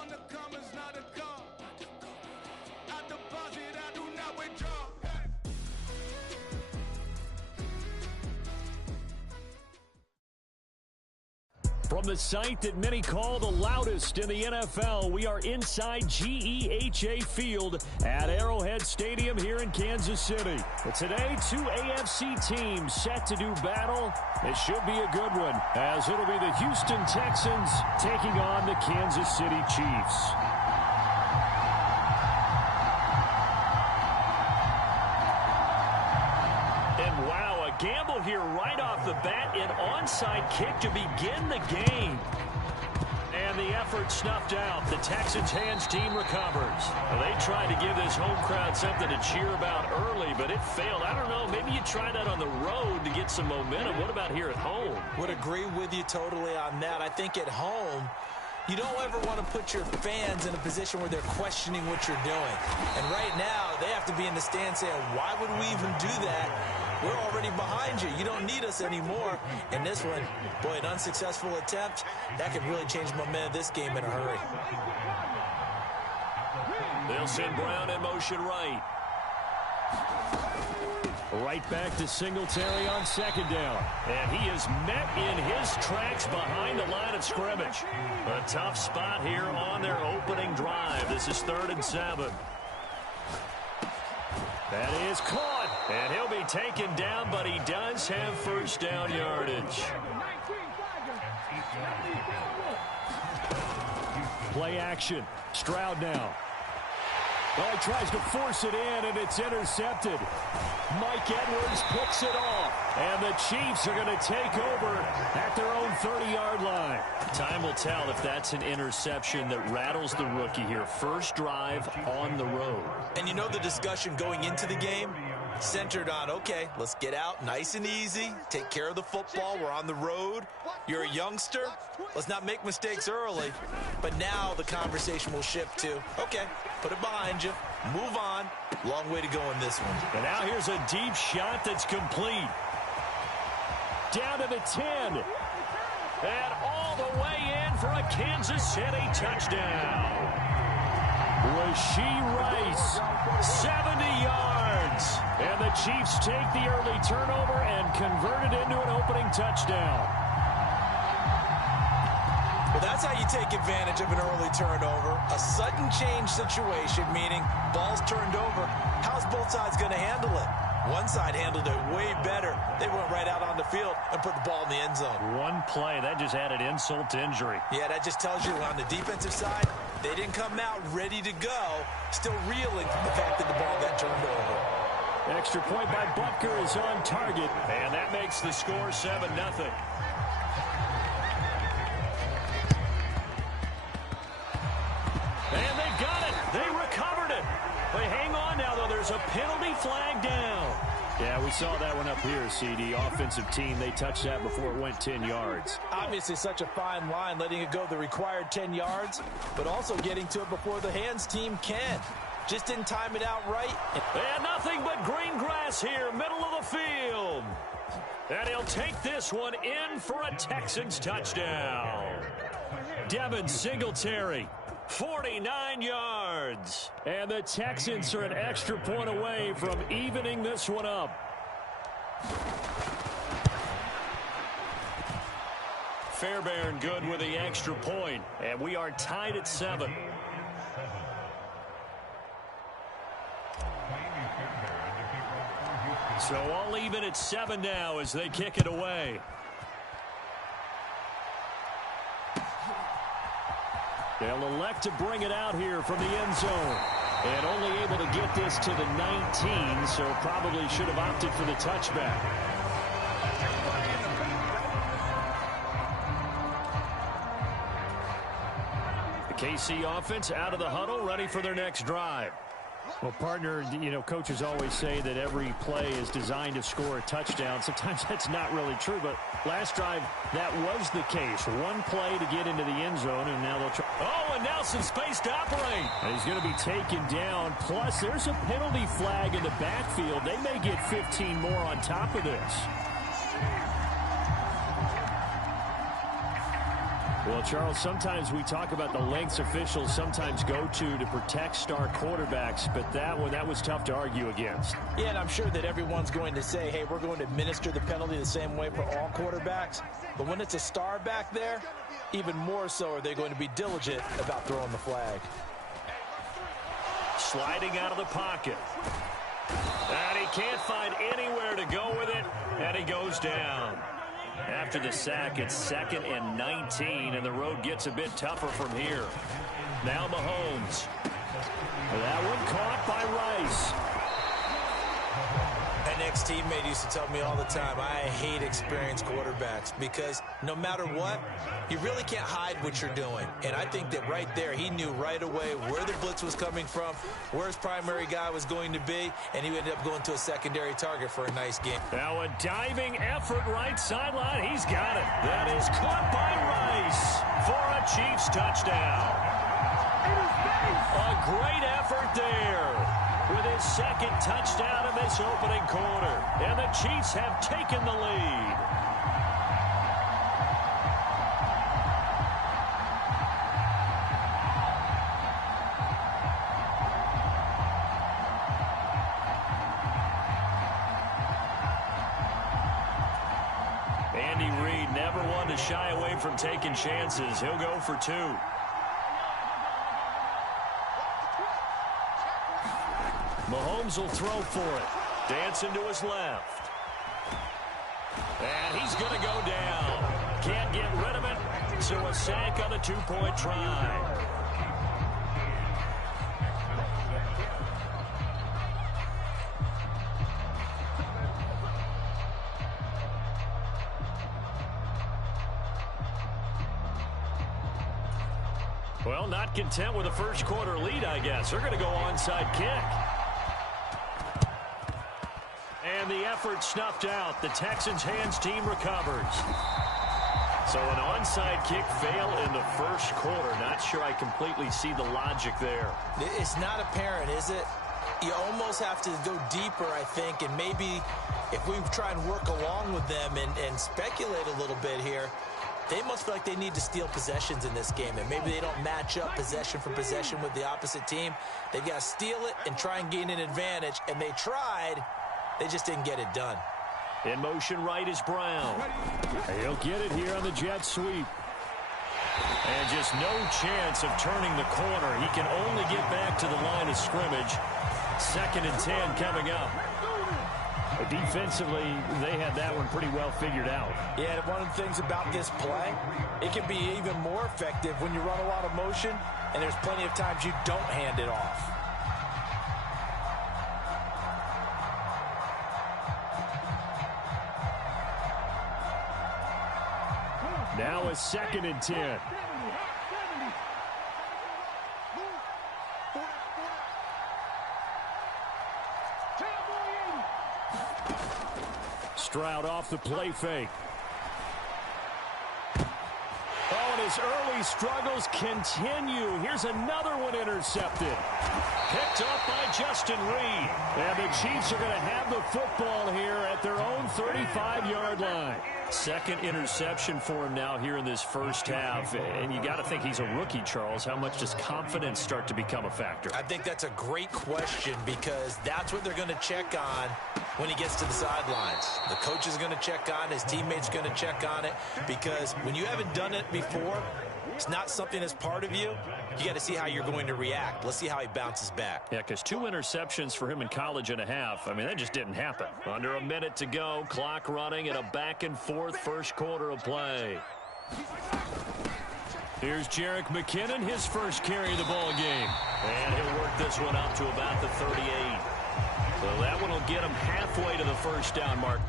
on the come is not a call. I deposit, I do not withdraw. From the site that many call the loudest in the NFL, we are inside GEHA Field at Arrowhead Stadium here in Kansas City. But today, two AFC teams set to do battle. It should be a good one, as it'll be the Houston Texans taking on the Kansas City Chiefs. Gamble here right off the bat, an onside kick to begin the game. And the effort snuffed out. The Texans hands team recovers. Well, they tried to give this home crowd something to cheer about early, but it failed. I don't know, maybe you try that on the road to get some momentum. What about here at home? Would agree with you totally on that. I think at home, you don't ever want to put your fans in a position where they're questioning what you're doing. And right now, they have to be in the stand saying, why would we even do that? We're already behind you. You don't need us anymore. And this one, boy, an unsuccessful attempt, that could really change the momentum of this game in a hurry. They'll send Brown in motion right. Right back to Singletary on second down. And he is met in his tracks behind the line of scrimmage. A tough spot here on their opening drive. This is 3rd and 7. That is caught, and he'll be taken down, but he does have first down yardage. Play action. Stroud now. Well, he tries to force it in, and it's intercepted. Mike Edwards picks it off, and the Chiefs are going to take over at their own 30-yard line. Time will tell if that's an interception that rattles the rookie here. First drive on the road. And you know the discussion going into the game? Centered on, okay, let's get out nice and easy, take care of the football, we're on the road. You're a youngster, let's not make mistakes early. But now the conversation will shift to, okay, put it behind you, move on. Long way to go in this one. And now here's a deep shot that's complete. Down to the 10. And all the way in for a Kansas City touchdown. Rashee Rice, 70 yards. And the Chiefs take the early turnover and convert it into an opening touchdown. Well, that's how you take advantage of an early turnover. A sudden change situation, meaning ball's turned over. How's both sides going to handle it? One side handled it way better. They went right out on the field and put the ball in the end zone. One play, that just added insult to injury. Yeah, that just tells you on the defensive side, they didn't come out ready to go, still reeling from the fact that the ball got turned over. Extra point by Butker is on target, and that makes the score 7-0. And they got it. They recovered it. They hang on now, though. There's a penalty flag down. Yeah, we saw that one up here, CD. Offensive team, they touched that before it went 10 yards. Obviously such a fine line, letting it go the required 10 yards, but also getting to it before the hands team can. Just didn't time it out right. And nothing but green grass here, middle of the field. And he'll take this one in for a Texans touchdown. Devin Singletary, 49 yards. And the Texans are an extra point away from evening this one up. Fairbairn good with the extra point. And we are tied at 7. So all even at 7 now as they kick it away. They'll elect to bring it out here from the end zone. And only able to get this to the 19, so probably should have opted for the touchback. The KC offense out of the huddle, ready for their next drive. Well, partner, you know, coaches always say that every play is designed to score a touchdown. Sometimes that's not really true, but last drive, that was the case. One play to get into the end zone, and now they'll try. Oh, and now some space to operate. And he's going to be taken down. Plus, there's a penalty flag in the backfield. They may get 15 more on top of this. Well, Charles, sometimes we talk about the lengths officials sometimes go to protect star quarterbacks, but that was tough to argue against. Yeah, and I'm sure that everyone's going to say, hey, we're going to administer the penalty the same way for all quarterbacks. But when it's a star back there, even more so are they going to be diligent about throwing the flag. Sliding out of the pocket. And he can't find anywhere to go with it, and he goes down. After the sack, it's 2nd and 19, and the road gets a bit tougher from here. Now Mahomes. That one caught by Rice. An ex-teammate used to tell me all the time, I hate experienced quarterbacks because no matter what, you really can't hide what you're doing. And I think that right there, he knew right away where the blitz was coming from, where his primary guy was going to be, and he ended up going to a secondary target for a nice game. Now a diving effort right sideline. He's got it. That is caught by Rice for a Chiefs touchdown. A great effort there with his 2nd touchdown in this opening quarter. And the Chiefs have taken the lead. Andy Reid never one to shy away from taking chances. He'll go for 2. Mahomes will throw for it. Dancing to his left. And he's going to go down. Can't get rid of it. So a sack on the 2-point try. Well, not content with a first quarter lead, I guess. They're going to go onside kick. And the effort snuffed out. The Texans' hands team recovers. So an onside kick fail in the first quarter. Not sure I completely see the logic there. It's not apparent, is it? You almost have to go deeper, I think, and maybe if we try and work along with them and speculate a little bit here, they must feel like they need to steal possessions in this game, and maybe they don't match up possession for possession with the opposite team. They've got to steal it and try and gain an advantage, and they tried. They just didn't get it done. In motion right is Brown. He'll get it here on the jet sweep. And just no chance of turning the corner. He can only get back to the line of scrimmage. 2nd and 10 coming up. Defensively, they had that one pretty well figured out. Yeah, one of the things about this play, it can be even more effective when you run a lot of motion, and there's plenty of times you don't hand it off. Now a 2nd and 10. Stroud off the play fake. Oh, and his early struggles continue. Here's another one intercepted. Picked up by Justin Reed. And the Chiefs are going to have the football here at their own 35-yard line. 2nd interception for him now here in this first half. And you got to think he's a rookie, Charles. How much does confidence start to become a factor? I think that's a great question because that's what they're going to check on when he gets to the sidelines. The coach is going to check on, his teammates going to check on it, because when you haven't done it before, it's not something that's part of you. You got to see how you're going to react. Let's see how he bounces back. Yeah, because 2 interceptions for him in college and a half. I mean, that just didn't happen. Under a minute to go, clock running, and a back-and-forth first quarter of play. Here's Jerick McKinnon, his first carry of the ball game. And he'll work this one up to about the 38. So that one will get him halfway to the first down mark.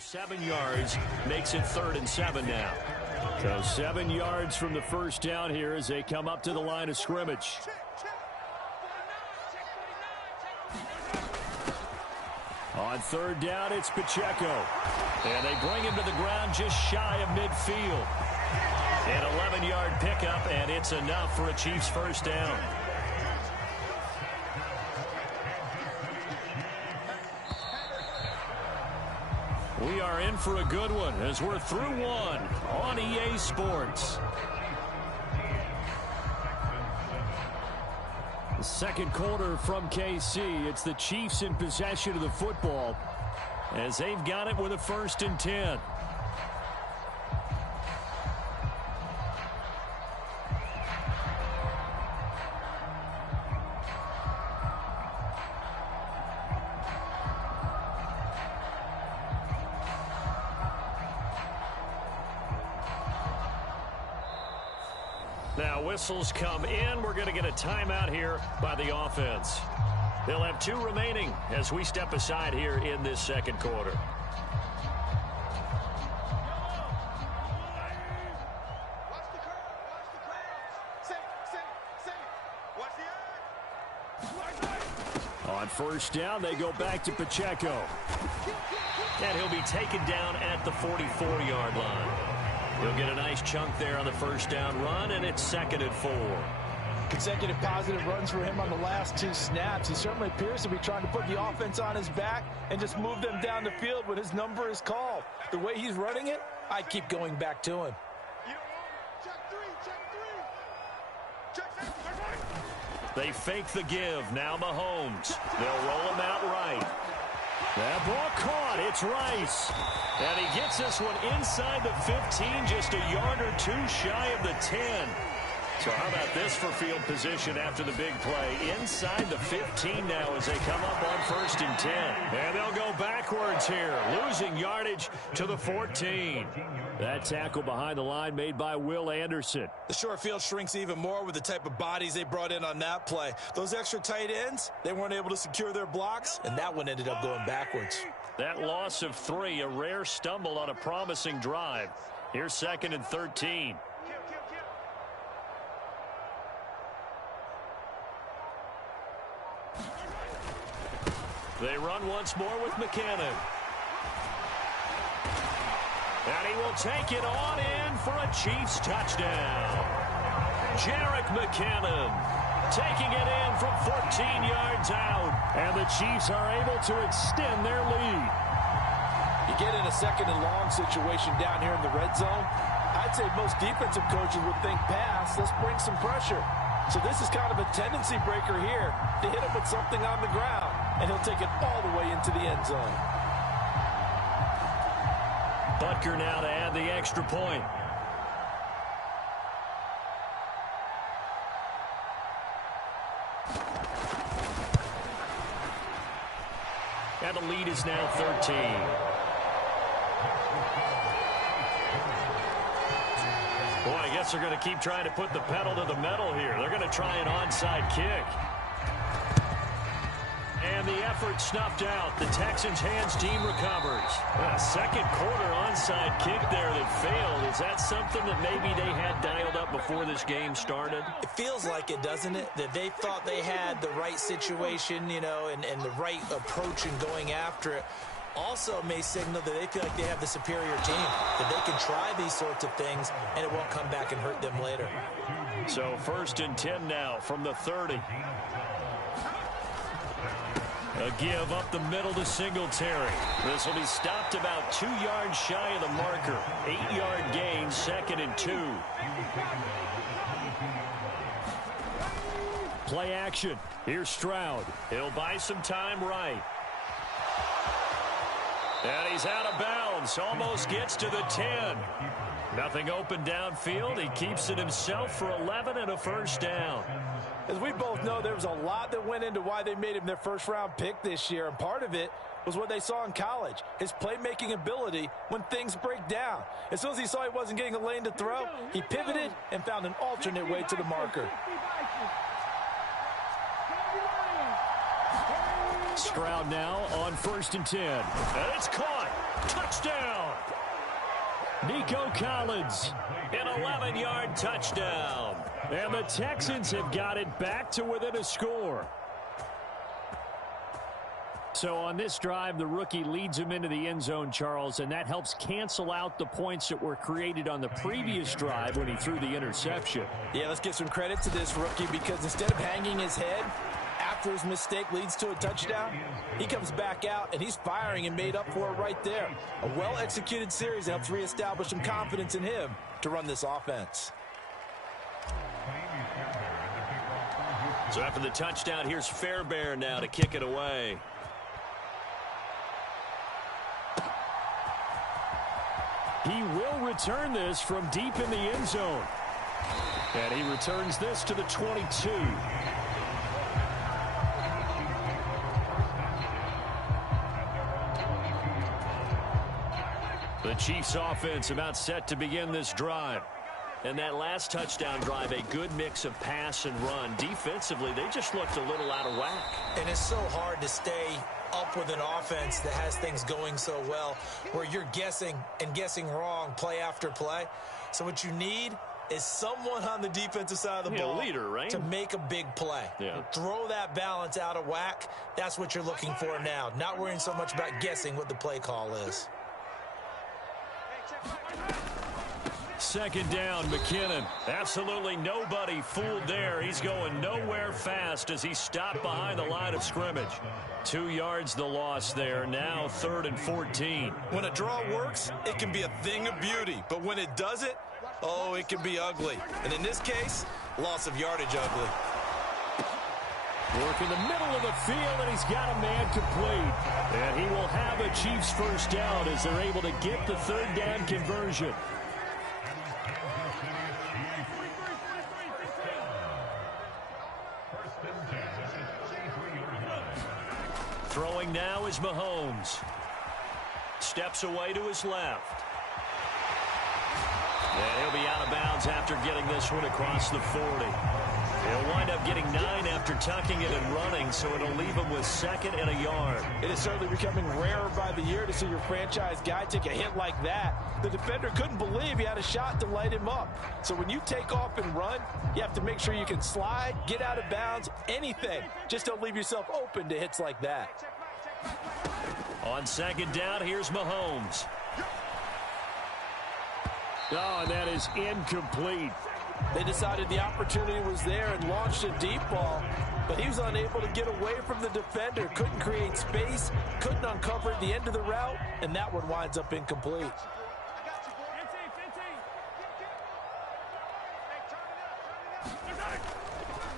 7 yards makes it 3rd and 7 now. So 7 yards from the first down here as they come up to the line of scrimmage. On 3rd down, it's Pacheco. And they bring him to the ground just shy of midfield. An 11-yard pickup, and it's enough for a Chiefs first down. We are in for a good one as we're through one on EA Sports. The second quarter from KC. It's the Chiefs in possession of the football as they've got it with a 1st and 10. Now whistles come in. We're going to get a timeout here by the offense. They'll have 2 remaining as we step aside here in this second quarter. On 1st down, they go back to Pacheco. And he'll be taken down at the 44-yard line. He'll get a nice chunk there on the 1st down run, and it's 2nd and 4. Consecutive positive runs for him on the last 2 snaps. He certainly appears to be trying to put the offense on his back and just move them down the field when his number is called. The way he's running it, I keep going back to him. They fake the give. Now Mahomes. They'll roll him out right. That ball caught. It's Rice. And he gets this one inside the 15, just a yard or 2 shy of the 10. So how about this for field position after the big play? Inside the 15 now as they come up on 1st and 10. And they'll go backwards here, losing yardage to the 14. That tackle behind the line made by Will Anderson. The short field shrinks even more with the type of bodies they brought in on that play. Those extra tight ends, they weren't able to secure their blocks, and that one ended up going backwards. That loss of 3, a rare stumble on a promising drive. Here's 2nd and 13. They run once more with McKinnon. And he will take it on in for a Chiefs touchdown. Jerick McKinnon taking it in from 14 yards out. And the Chiefs are able to extend their lead. You get in a 2nd and long situation down here in the red zone, I'd say most defensive coaches would think pass. Let's bring some pressure. So this is kind of a tendency breaker here to hit him with something on the ground. And he'll take it all the way into the end zone. Butker now to add the extra point. And the lead is now 13. Boy, I guess they're going to keep trying to put the pedal to the metal here. They're going to try an onside kick. And the effort snuffed out. The Texans' hands team recovers. A second quarter onside kick there that failed. Is that something that maybe they had dialed up before this game started? It feels like it, doesn't it? That they thought they had the right situation, you know, and the right approach in going after it. Also may signal that they feel like they have the superior team, that they can try these sorts of things, and it won't come back and hurt them later. So 1st and 10 now from the 30. A give up the middle to Singletary. This will be stopped about 2 yards shy of the marker. 8-yard gain, 2nd and 2. Play action. Here's Stroud. He'll buy some time right. And he's out of bounds. Almost gets to the 10. Nothing open downfield. He keeps it himself for 11 and a 1st down. As we both know, there was a lot that went into why they made him their 1st-round pick this year, and part of it was what they saw in college, his playmaking ability when things break down. As soon as he saw he wasn't getting a lane to throw, he pivoted and found an alternate way to the marker. Stroud now on 1st and 10. And it's caught. Touchdown. Nico Collins, an 11-yard touchdown. And the Texans have got it back to within a score. So on this drive, the rookie leads him into the end zone, Charles, and that helps cancel out the points that were created on the previous drive when he threw the interception. Yeah, let's give some credit to this rookie because instead of hanging his head after his mistake leads to a touchdown, he comes back out and he's firing and made up for it right there. A well-executed series helps reestablish some confidence in him to run this offense. So after the touchdown, here's Fairbairn now to kick it away. He will return this from deep in the end zone. And he returns this to the 22. The Chiefs offense about set to begin this drive. And that last touchdown drive, a good mix of pass and run. Defensively, they just looked a little out of whack. And it's so hard to stay up with an offense that has things going so well where you're guessing and guessing wrong play after play. So what you need is someone on the defensive side of the ball leader, right? to make a big play. Yeah. Throw that balance out of whack. That's what you're looking for now. Not worrying so much about guessing what the play call is. Second down, McKinnon. Absolutely nobody fooled there. He's going nowhere fast as he stopped behind the line of scrimmage. 2 yards the loss there. Now 3rd and 14. When a draw works, it can be a thing of beauty. But when it doesn't, oh, it can be ugly. And in this case, loss of yardage ugly. Work in the middle of the field, and he's got a man complete. And he will have a Chiefs first down as they're able to get the 3rd down conversion. Throwing now is Mahomes. Steps away to his left. And he'll be out of bounds after getting this one across the 40. He'll wind up getting 9 after tucking it and running, so it'll leave him with 2nd and a yard. It is certainly becoming rarer by the year to see your franchise guy take a hit like that. The defender couldn't believe he had a shot to light him up. So when you take off and run, you have to make sure you can slide, get out of bounds, anything. Just don't leave yourself open to hits like that. On 2nd down, here's Mahomes. Oh, and that is incomplete. They decided the opportunity was there and launched a deep ball, but he was unable to get away from the defender, couldn't create space, couldn't uncover the end of the route, and that one winds up incomplete.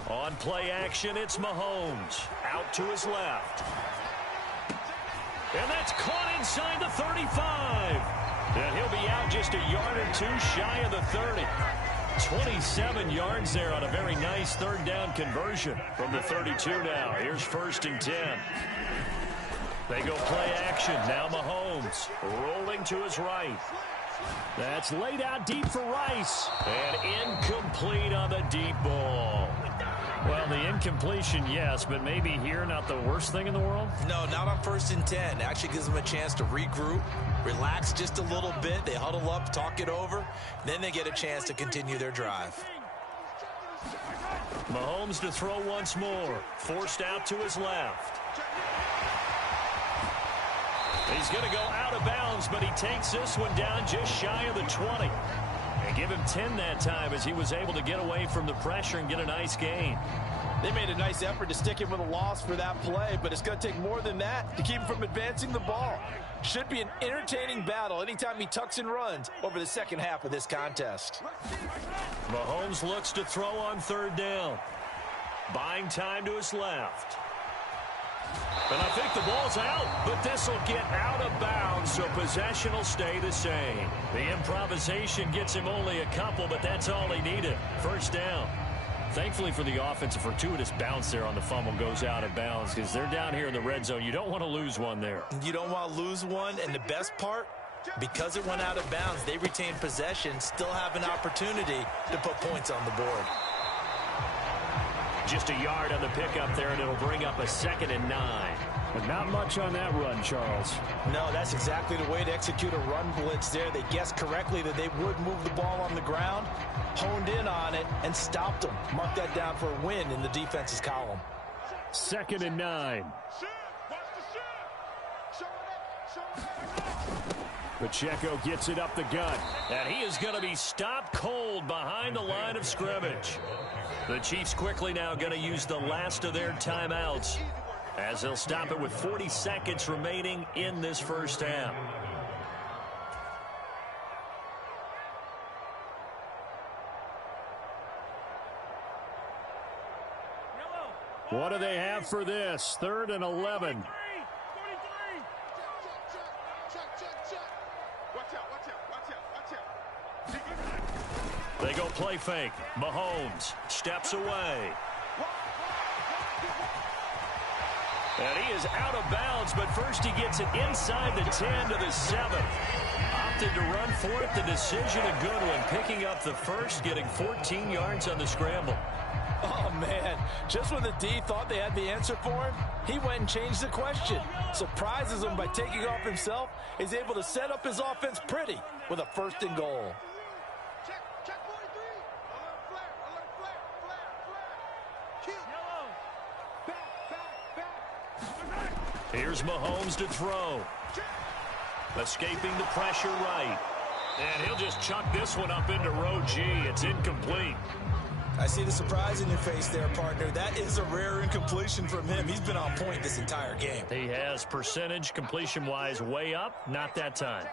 On play action, it's Mahomes. Out to his left. And that's caught inside the 35. And he'll be out just a yard or two shy of the 30. 27 yards there on a very nice 3rd down conversion from the 32 now. Here's 1st and 10. They go play action. Now Mahomes rolling to his right. That's laid out deep for Rice. And incomplete on the deep ball. Well, the incompletion, yes, but maybe here not the worst thing in the world? No, not on 1st and 10. Actually gives them a chance to regroup, relax just a little bit. They huddle up, talk it over. Then they get a chance to continue their drive. Mahomes to throw once more. Forced out to his left. He's going to go out of bounds, but he takes this one down just shy of the 20. And give him 10 that time as he was able to get away from the pressure and get a nice gain. They made a nice effort to stick him with a loss for that play, but it's going to take more than that to keep him from advancing the ball. Should be an entertaining battle anytime he tucks and runs over the second half of this contest. Mahomes looks to throw on 3rd down. Buying time to his left. And I think the ball's out, but this will get out of bounds, so possession will stay the same. The improvisation gets him only a couple, but that's all he needed. 1st down. Thankfully for the offense, a fortuitous bounce there on the fumble goes out of bounds because they're down here in the red zone. You don't want to lose one there. You don't want to lose one, and the best part, because it went out of bounds, they retain possession, still have an opportunity to put points on the board. Just a yard on the pickup there, and it'll bring up a 2nd and 9. But not much on that run, Charles. No, that's exactly the way to execute a run blitz there. They guessed correctly that they would move the ball on the ground, honed in on it, and stopped them. Mark that down for a win in the defense's column. 2nd and 9. Pacheco gets it up the gut. And he is going to be stopped cold behind the line of scrimmage. The Chiefs quickly now going to use the last of their timeouts, as they'll stop it with 40 seconds remaining in this first half. What do they have for this? 3rd and 11. They go play fake. Mahomes steps away. And he is out of bounds, but first he gets it inside the 10 to the 7. Opted to run for it. The decision a good one. Picking up the first, getting 14 yards on the scramble. Oh, man. Just when the D thought they had the answer for him, he went and changed the question. Surprises him by taking off himself. Is able to set up his offense pretty with a 1st and goal. Here's Mahomes to throw. Escaping the pressure right. And he'll just chuck this one up into row G. It's incomplete. I see the surprise in your face there, partner. That is a rare incompletion from him. He's been on point this entire game. He has percentage completion-wise way up. Not that time.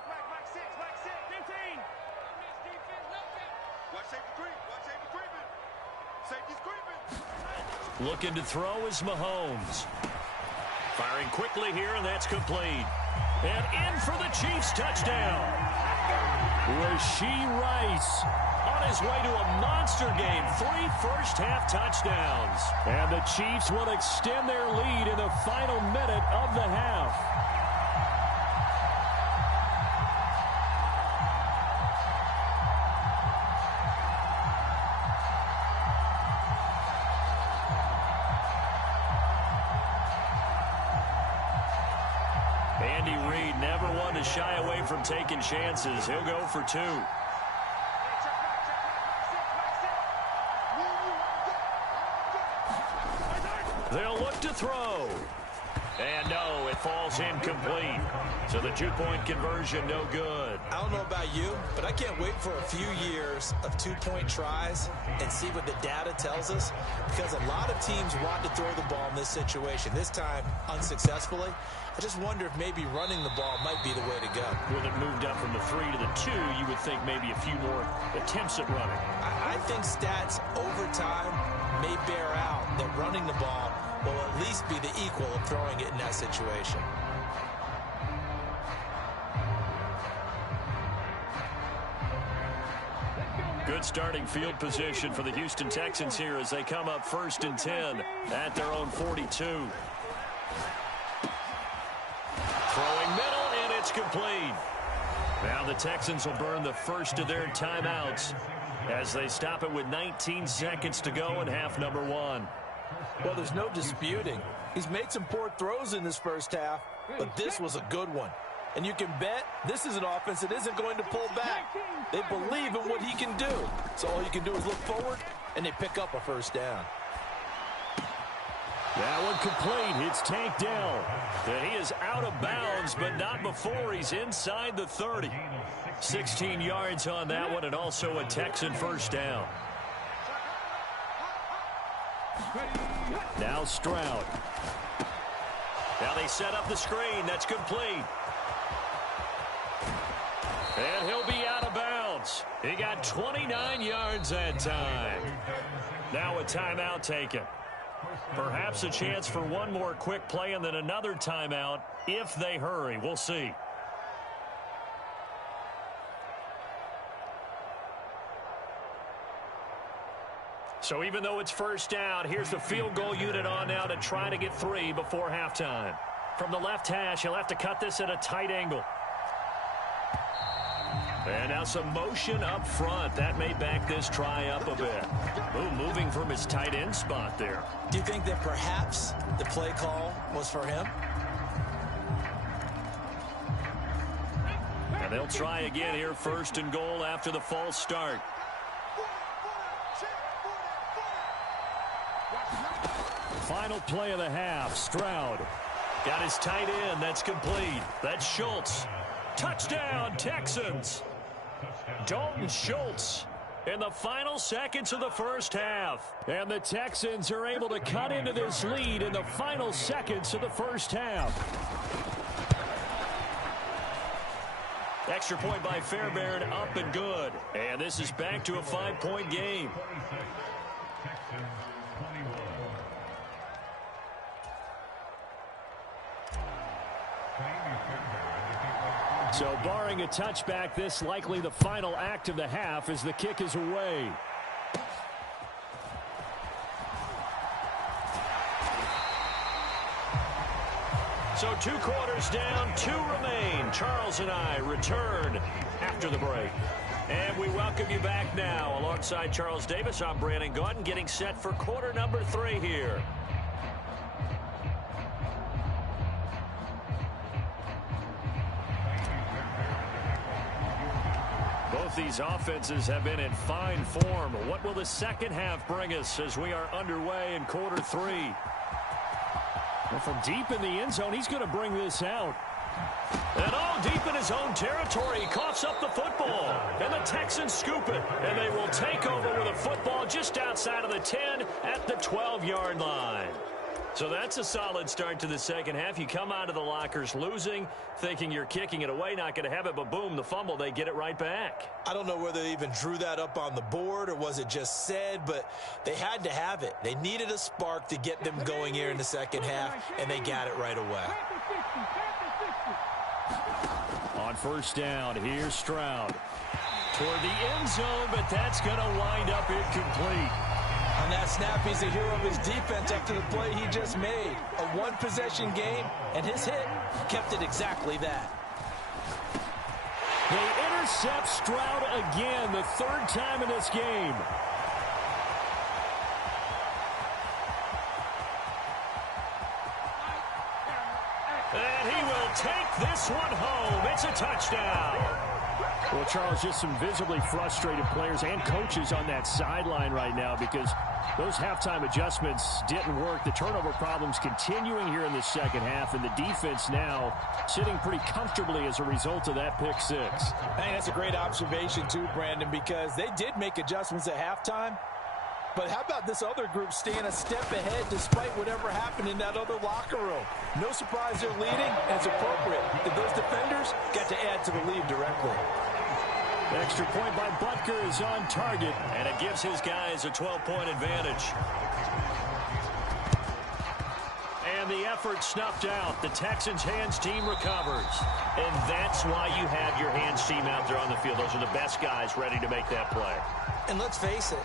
Looking to throw is Mahomes. Firing quickly here, and that's complete. And in for the Chiefs touchdown. Rashee Rice on his way to a monster game. 3 first-half touchdowns. And the Chiefs will extend their lead in the final minute of the half. Andy Reid never one to shy away from taking chances. He'll go for 2. They'll look to throw. And no, it falls incomplete. So the 2-point conversion no good. I don't know about you, but I can't wait for a few years of 2-point tries and see what the data tells us, because a lot of teams want to throw the ball in this situation. This time, unsuccessfully. I just wonder if maybe running the ball might be the way to go. With it moved up from the 3 to the 2, you would think maybe a few more attempts at running. I think stats over time may bear out that running the ball will at least be the equal of throwing it in that situation. Good starting field position for the Houston Texans here as they come up 1st and 10 at their own 42. Throwing middle, and it's complete. Now the Texans will burn the first of their timeouts as they stop it with 19 seconds to go in half number 1. Well, there's no disputing. He's made some poor throws in this first half, but this was a good one. And you can bet this is an offense that isn't going to pull back. They believe in what he can do. So all you can do is look forward, and they pick up a 1st down. That one complete. It's tanked down. And he is out of bounds, but not before he's inside the 30. 16 yards on that one, and also a Texan 1st down. Now Stroud. Now they set up the screen. That's complete. And he'll be out of bounds. He got 29 yards that time. Now a timeout taken. Perhaps a chance for one more quick play and then another timeout if they hurry. We'll see. So even though it's 1st down, here's the field goal unit on now to try to get 3 before halftime. From the left hash, he'll have to cut this at a tight angle. And now some motion up front. That may back this try up a bit. Ooh, moving from his tight end spot there. Do you think that perhaps the play call was for him? And they'll try again here, first and goal after the false start. Final play of the half. Stroud got his tight end. That's complete. That's Schultz. Touchdown, Texans. Dalton Schultz in the final seconds of the first half. And the Texans are able to cut into this lead in the final seconds of the first half. Extra point by Fairbairn, up and good. And this is back to a 5-point game. So barring a touchback, this likely the final act of the half as the kick is away. So 2 quarters down, 2 remain. Charles and I return after the break. And we welcome you back now. Alongside Charles Davis, I'm Brandon Gaudin, getting set for quarter number 3 here. Both these offenses have been in fine form. What will the second half bring us as we are underway in quarter 3? Well, from deep in the end zone, he's going to bring this out. And all deep in his own territory, he coughs up the football. And the Texans scoop it. And they will take over with a football just outside of the 10 at the 12-yard line. So that's a solid start to the second half. You come out of the lockers losing, thinking you're kicking it away, not going to have it, but boom, the fumble, they get it right back. I don't know whether they even drew that up on the board or was it just said, but they had to have it. They needed a spark to get them going here in the second half, and they got it right away. On first down, here's Stroud. Toward the end zone, but that's going to wind up incomplete. On that snap, he's the hero of his defense after the play he just made. A one-possession game, and his hit kept it exactly that. They intercept Stroud again, the 3rd time in this game. And he will take this one home. It's a touchdown. Well, Charles, just some visibly frustrated players and coaches on that sideline right now because those halftime adjustments didn't work. The turnover problems continuing here in the second half, and the defense now sitting pretty comfortably as a result of that pick 6. I think that's a great observation too, Brandon, because they did make adjustments at halftime. But how about this other group staying a step ahead despite whatever happened in that other locker room? No surprise they're leading, and it's appropriate. If those defenders got to add to the lead directly. Extra point by Butker is on target, and it gives his guys a 12-point advantage. And the effort snuffed out. The Texans' hands team recovers. And that's why you have your hands team out there on the field. Those are the best guys ready to make that play. And let's face it,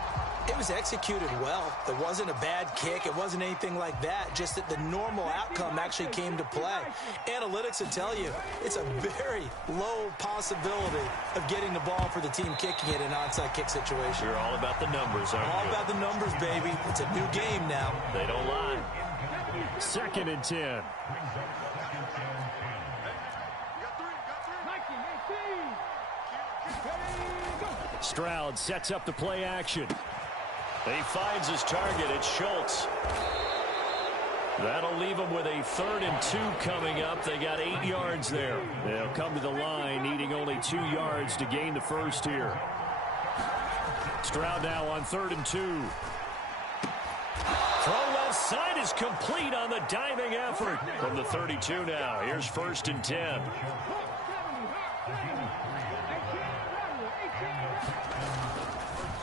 it was executed well. It wasn't a bad kick. It wasn't anything like that. Just that the normal outcome actually came to play. Analytics will tell you it's a very low possibility of getting the ball for the team kicking it in an onside kick situation. You're all about the numbers, aren't you? All about the numbers, baby. It's a new game now. They don't lie. 2nd and 10. Stroud sets up the play action. He finds his target. It's Schultz. That'll leave him with a 3rd and 2 coming up. They got 8 yards there. They'll come to the line needing only 2 yards to gain the first here. Stroud now on 3rd and 2. Throw left side is complete on the diving effort. From the 32 now. Here's 1st and 10.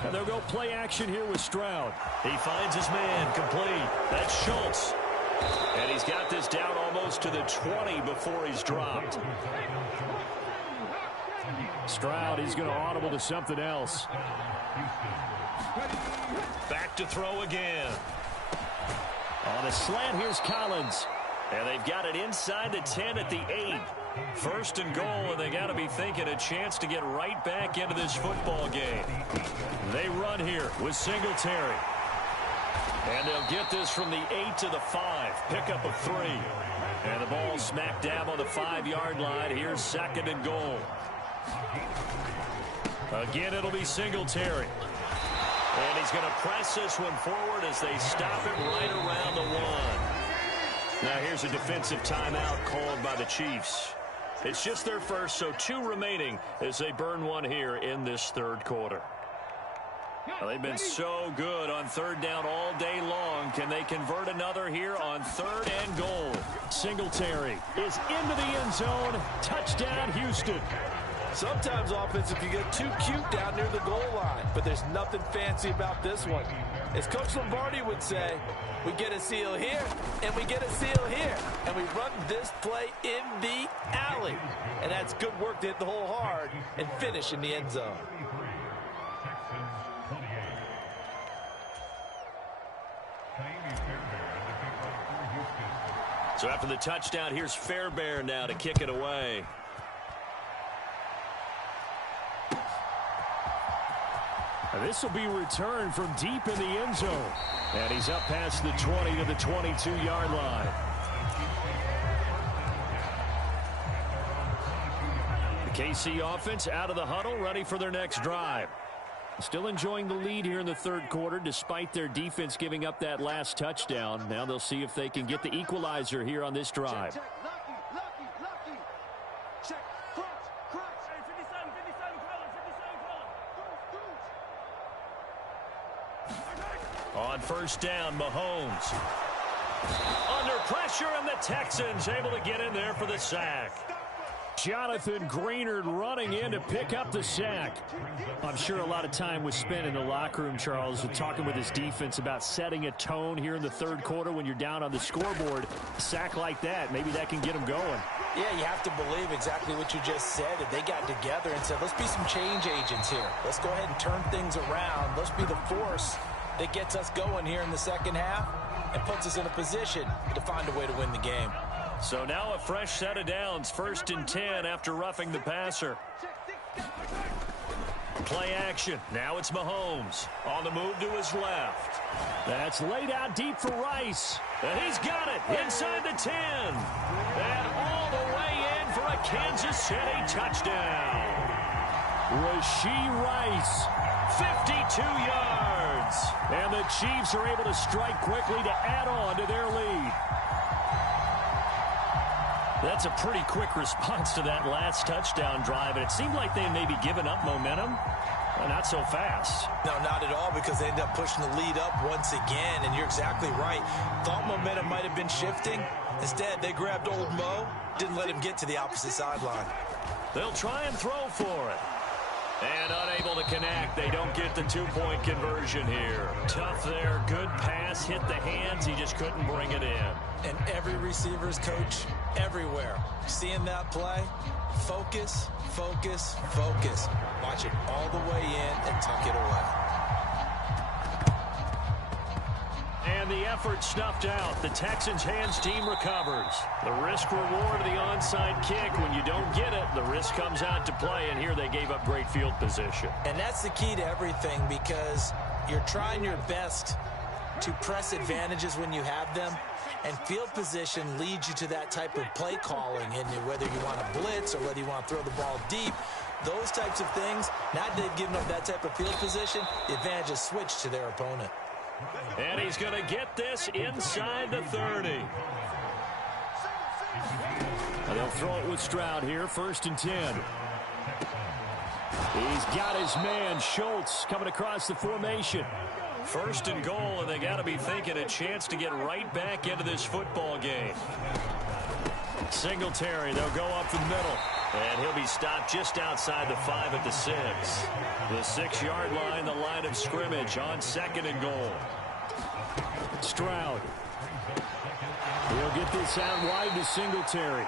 And they'll go play action here with Stroud. He finds his man, complete. That's Schultz. And he's got this down almost to the 20 before he's dropped. Stroud, he's going to audible to something else. Back to throw again. On a slant, here's Collins. And they've got it inside the 10 at the 8. 1st and goal, and they got to be thinking a chance to get right back into this football game. They run here with Singletary. And they'll get this from the 8 to the 5. Pickup of 3. And the ball smack dab on the 5-yard line. Here's 2nd and goal. Again, it'll be Singletary. And he's going to press this one forward as they stop him right around the 1. Now here's a defensive timeout called by the Chiefs. It's just their first, so 2 remaining as they burn one here in this third quarter. Well, they've been so good on third down all day long. Can they convert another here on 3rd and goal? Singletary is into the end zone. Touchdown, Houston. Sometimes offensive can get too cute down near the goal line, but there's nothing fancy about this one. As Coach Lombardi would say, we get a seal here, and we get a seal here, and we run this play in the alley. And that's good work to hit the hole hard and finish in the end zone. So after the touchdown, here's Fairbairn now to kick it away. This will be returned from deep in the end zone. And he's up past the 20 to the 22-yard line. The KC offense out of the huddle, ready for their next drive. Still enjoying the lead here in the third quarter, despite their defense giving up that last touchdown. Now they'll see if they can get the equalizer here on this drive. Check, lucky. Check, crunch. Hey, 57 color. On first down, Mahomes. Under pressure, and the Texans able to get in there for the sack. Jonathan Greenard running in to pick up the sack. I'm sure a lot of time was spent in the locker room, Charles, talking with his defense about setting a tone here in the third quarter when you're down on the scoreboard. A sack like that, maybe that can get them going. Yeah, you have to believe exactly what you just said. If they got together and said, let's be some change agents here. Let's go ahead and turn things around. Let's be the force that gets us going here in the second half and puts us in a position to find a way to win the game. So now a fresh set of downs, 1st and 10 after roughing the passer. Play action. Now it's Mahomes on the move to his left. That's laid out deep for Rice. And he's got it inside the 10. And all the way in for a Kansas City touchdown. Rashee Rice, 52 yards. And the Chiefs are able to strike quickly to add on to their lead. That's a pretty quick response to that last touchdown drive, and it seemed like they may be giving up momentum. Well, not so fast. No, not at all, because they ended up pushing the lead up once again, and you're exactly right. Thought momentum might have been shifting. Instead, they grabbed old Mo, didn't let him get to the opposite sideline. They'll try and throw for it. And unable to connect. They don't get the 2-point conversion here. Tough there. Good pass. Hit the hands. He just couldn't bring it in. And every receiver's coach everywhere. Seeing that play, focus. Watch it all the way in and tuck it away. And the effort snuffed out. The Texans' hands team recovers. The risk reward of the onside kick. When you don't get it, the risk comes out to play, and here they gave up great field position. And that's the key to everything, because you're trying your best to press advantages when you have them, and field position leads you to that type of play calling, and whether you want to blitz or whether you want to throw the ball deep, those types of things, now that they've given up that type of field position, the advantage is switched to their opponent. And he's going to get this inside the 30. And they'll throw it with Stroud here, 1st and 10. He's got his man, Schultz, coming across the formation. 1st and goal, and they got to be thinking a chance to get right back into this football game. Singletary, they'll go up the middle. And he'll be stopped just outside the 5 at the 6. The 6-yard line, the line of scrimmage on 2nd and goal. Stroud. He'll get this out wide to Singletary.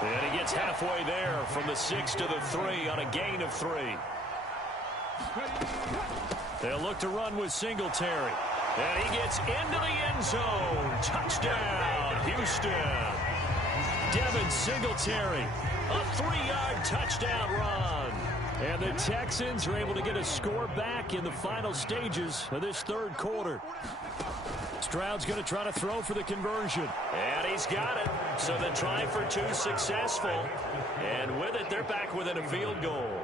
And he gets halfway there from the 6 to the 3 on a gain of 3. They'll look to run with Singletary. And he gets into the end zone. Touchdown, Houston. Devin Singletary. A 3-yard touchdown run. And the Texans are able to get a score back in the final stages of this third quarter. Stroud's going to try to throw for the conversion. And he's got it. So the try for two successful. And with it, they're back within a field goal.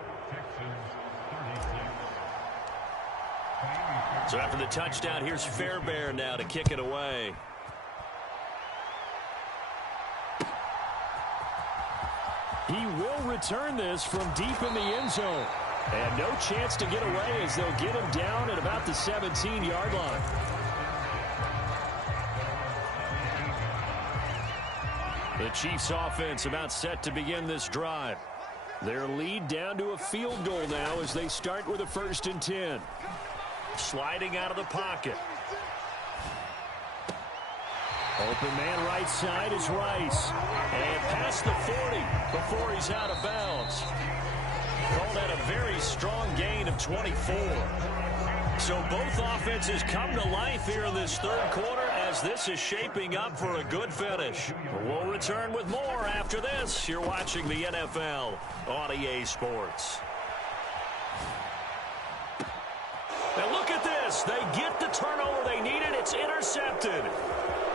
So after the touchdown, here's Fairbairn now to kick it away. He will return this from deep in the end zone. And no chance to get away as they'll get him down at about the 17-yard line. The Chiefs offense about set to begin this drive. Their lead down to a field goal now as they start with a 1st and 10. Sliding out of the pocket. Open man right side is Rice. And past the 40 before he's out of bounds. Called that a very strong gain of 24. So both offenses come to life here in this third quarter as this is shaping up for a good finish. We'll return with more after this. You're watching the NFL on EA Sports. Now look at this. They get the turnover they needed. It's intercepted.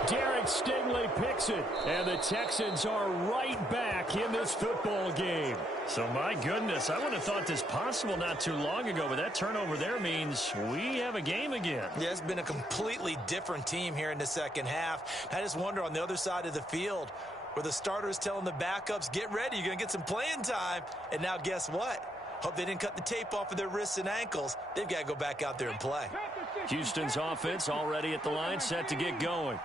Derek Stingley picks it, and the Texans are right back in this football game. So, my goodness, I would have thought this possible not too long ago, but that turnover there means we have a game again. Yeah, it's been a completely different team here in the second half. I just wonder on the other side of the field where the starters telling the backups, get ready, you're going to get some playing time. And now guess what? Hope they didn't cut the tape off of their wrists and ankles. They've got to go back out there and play. Houston's offense already at the line, set to get going.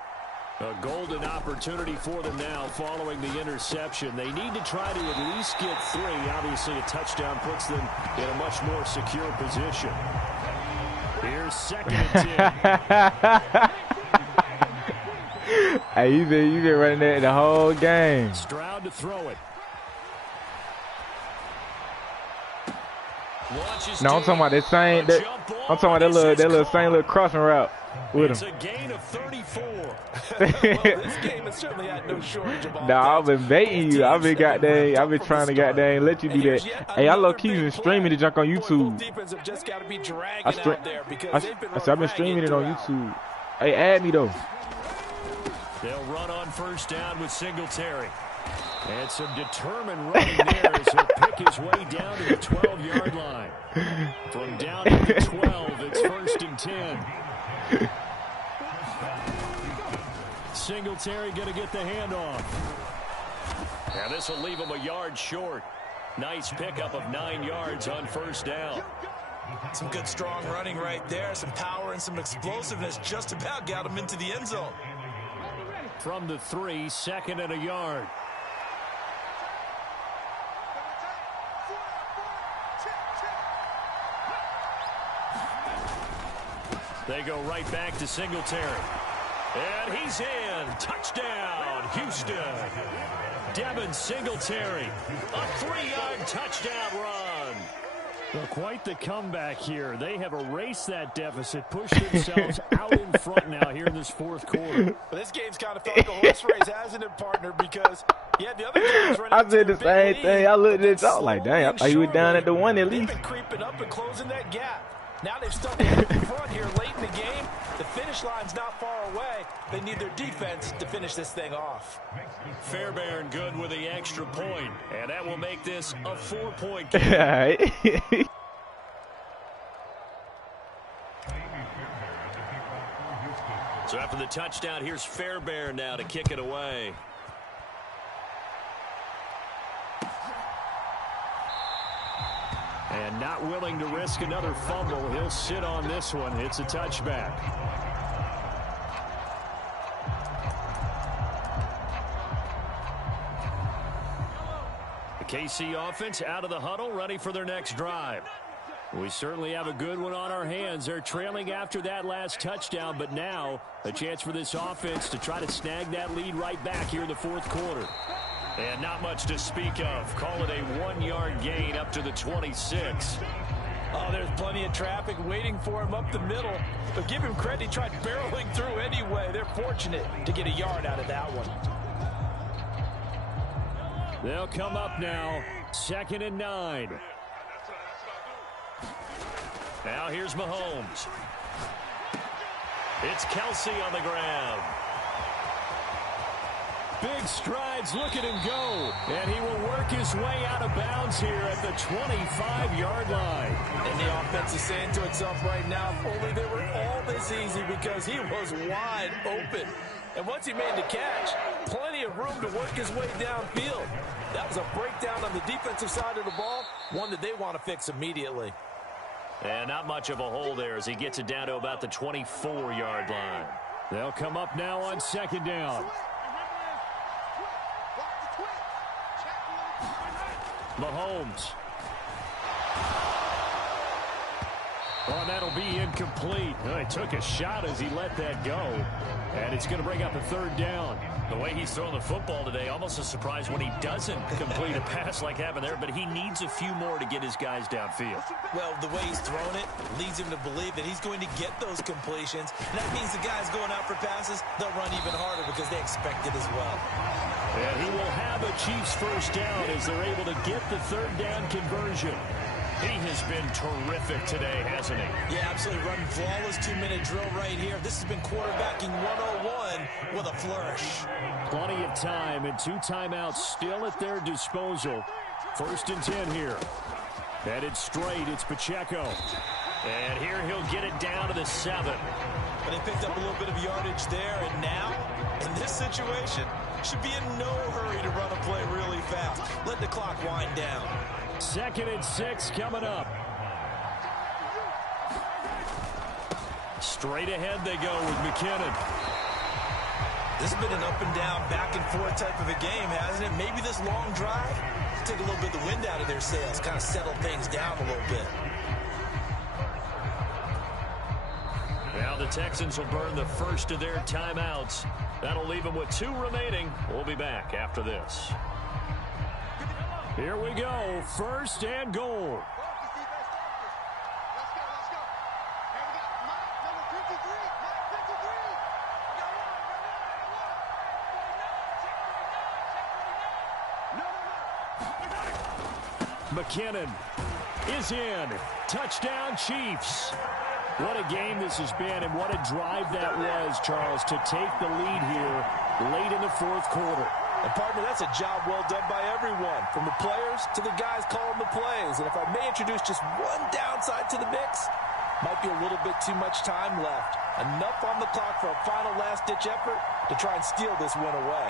A golden opportunity for them now following the interception. They need to try to at least get 3. Obviously, a touchdown puts them in a much more secure position. Here's 2nd and 10. Hey, you been running that the whole game. Stroud to throw it. No, I'm talking about that same. I'm talking about that little same little crossing route with him. It's a gain of 34. Well, this game has certainly had no shortage of offense. Nah, I've been baiting you. I've been trying to goddamn let you do that. Hey, I low-key been streaming the junk on YouTube. I've been streaming it on YouTube. Hey, add me though. They'll run on 1st down with Singletary. And some determined running there as he'll pick his way down to the 12-yard line. From down to the 12, it's 1st and 10. Singletary going to get the handoff. Now this will leave him a yard short. Nice pickup of 9 yards on 1st down. Some good strong running right there. Some power and some explosiveness just about got him into the end zone. From the 3, 2nd and a yard. They go right back to Singletary. And he's in. Touchdown, Houston. Devin Singletary. A 3-yard touchdown run. Well, quite the comeback here. They have erased that deficit, pushed themselves out in front now here in this 4th quarter. Well, this game's kind of felt like a horse race, hasn't it, partner? Because, yeah, the other teams running. I said the same thing. I looked at it. I was like, dang, I thought you were down at the 1 at least. They've been creeping up and closing that gap. Now they've stumbled in front here late in the game. The finish line's not far away. They need their defense to finish this thing off. Fairbairn good with the extra point, and that will make this a 4-point game. So after the touchdown, here's Fairbairn now to kick it away. And not willing to risk another fumble. He'll sit on this one. It's a touchback. The KC offense out of the huddle, ready for their next drive. We certainly have a good one on our hands. They're trailing after that last touchdown, but now a chance for this offense to try to snag that lead right back here in the 4th quarter. And not much to speak of. Call it a 1-yard gain up to the 26. Oh, there's plenty of traffic waiting for him up the middle. But give him credit, he tried barreling through anyway. They're fortunate to get a yard out of that one. They'll come up now, 2nd and 9. Now here's Mahomes. It's Kelsey on the ground. Big strides, look at him go. And he will work his way out of bounds here at the 25-yard line. And the offense is saying to itself right now, if only they were all this easy, because he was wide open. And once he made the catch, plenty of room to work his way downfield. That was a breakdown on the defensive side of the ball, one that they want to fix immediately. And not much of a hole there as he gets it down to about the 24-yard line. They'll come up now on second down. Mahomes. Oh, that'll be incomplete. Oh, he took a shot as he let that go. And it's going to bring up a third down. The way he's throwing the football today, almost a surprise when he doesn't complete a pass like happened there, but he needs a few more to get his guys downfield. Well, the way he's thrown it leads him to believe that he's going to get those completions. And that means the guys going out for passes, they'll run even harder because they expect it as well. And he will have a Chiefs first down as they're able to get the third down conversion. He has been terrific today, hasn't he? Yeah, absolutely. Running flawless 2-minute drill right here. This has been quarterbacking 101 with a flourish. Plenty of time and 2 timeouts still at their disposal. First and 10 here. Headed straight, it's Pacheco. And here he'll get it down to the 7. But they picked up a little bit of yardage there, and now, in this situation, should be in no hurry to run a play really fast. Let the clock wind down. 2nd and 6 coming up. Straight ahead they go with McKinnon. This has been an up and down, back and forth type of a game, hasn't it? Maybe this long drive take a little bit of the wind out of their sails, kind of settle things down a little bit. Now the Texans will burn the first of their timeouts. That'll leave them with 2 remaining. We'll be back after this. Here we go, 1st and goal. McKinnon is in. Touchdown, Chiefs. What a game this has been, and what a drive that was, Charles, to take the lead here late in the 4th quarter. And, partner, that's a job well done by everyone, from the players to the guys calling the plays. And if I may introduce just one downside to the mix, might be a little bit too much time left. Enough on the clock for a final last-ditch effort to try and steal this win away.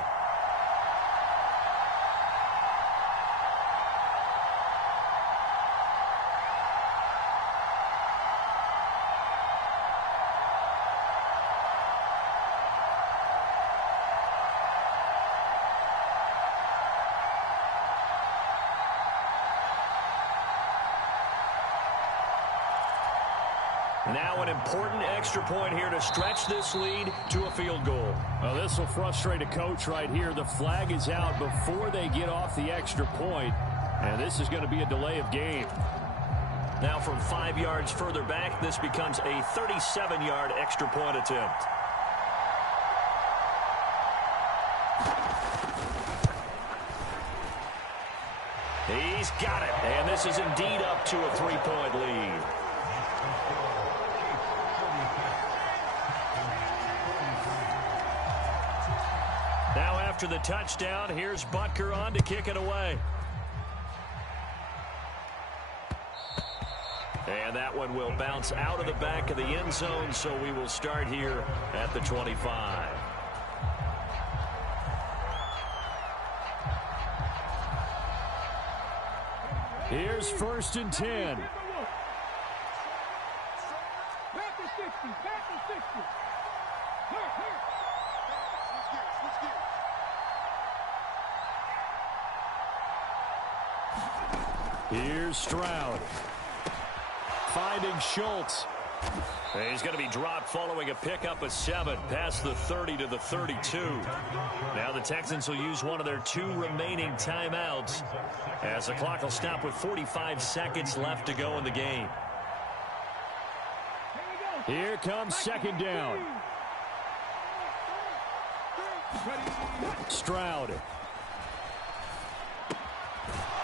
Now an important extra point here to stretch this lead to a field goal. Well, this will frustrate a coach right here. The flag is out before they get off the extra point, and this is going to be a delay of game. Now from 5 yards further back, this becomes a 37-yard extra point attempt. He's got it, and this is indeed up to a 3-point lead. Now after the touchdown, here's Butker on to kick it away. And that one will bounce out of the back of the end zone, so we will start here at the 25. Here's 1st and 10. Here's Stroud. Finding Schultz. He's going to be dropped following a pickup of 7 past the 30 to the 32. Now the Texans will use one of their 2 remaining timeouts as the clock will stop with 45 seconds left to go in the game. Here comes 2nd down. Stroud.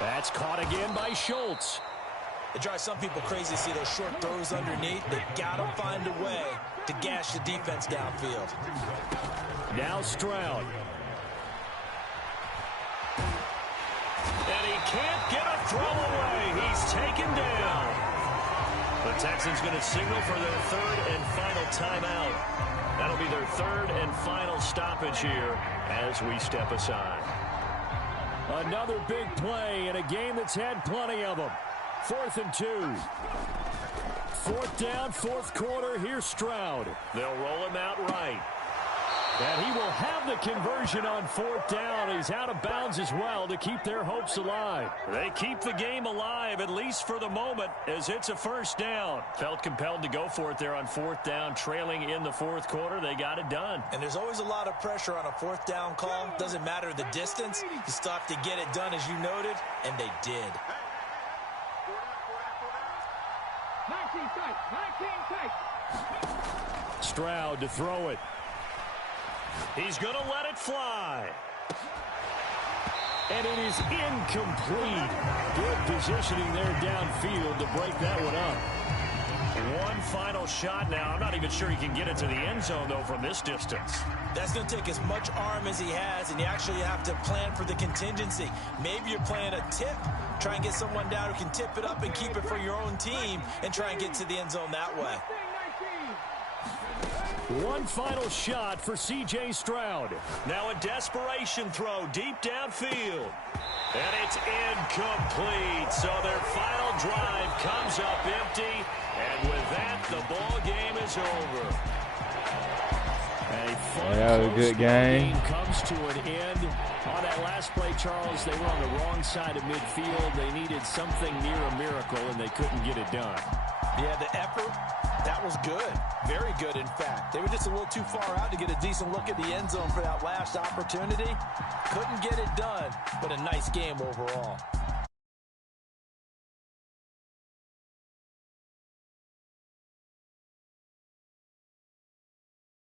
That's caught again by Schultz. It drives some people crazy to see those short throws underneath. They got to find a way to gash the defense downfield. Now Stroud. And he can't get a throw away. He's taken down. The Texans going to signal for their third and final timeout. That'll be their third and final stoppage here as we step aside. Another big play in a game that's had plenty of them. 4th and 2. 4th down, 4th quarter. Here's Stroud. They'll roll him out right. And he will have the conversion on 4th down. He's out of bounds as well to keep their hopes alive. They keep the game alive, at least for the moment, as it's a 1st down. Felt compelled to go for it there on 4th down, trailing in the 4th quarter. They got it done. And there's always a lot of pressure on a 4th down call. Doesn't matter the distance. You still have to get it done, as you noted, and they did. 19 tight, 19 tight. Stroud to throw it. He's going to let it fly. And it is incomplete. Good positioning there downfield to break that one up. One final shot now. I'm not even sure he can get it to the end zone, though, from this distance. That's going to take as much arm as he has, and you actually have to plan for the contingency. Maybe you're playing a tip. Try and get someone down who can tip it up and keep it for your own team and try and get to the end zone that way. One final shot for C.J. Stroud. Now a desperation throw deep downfield. And it's incomplete. So their final drive comes up empty. And with that, the ball game is over. A fun, good game. Comes to an end. On that last play, Charles, they were on the wrong side of midfield. They needed something near a miracle, and they couldn't get it done. Yeah, the effort, that was good. Very good, in fact. They were just a little too far out to get a decent look at the end zone for that last opportunity. Couldn't get it done, but a nice game overall.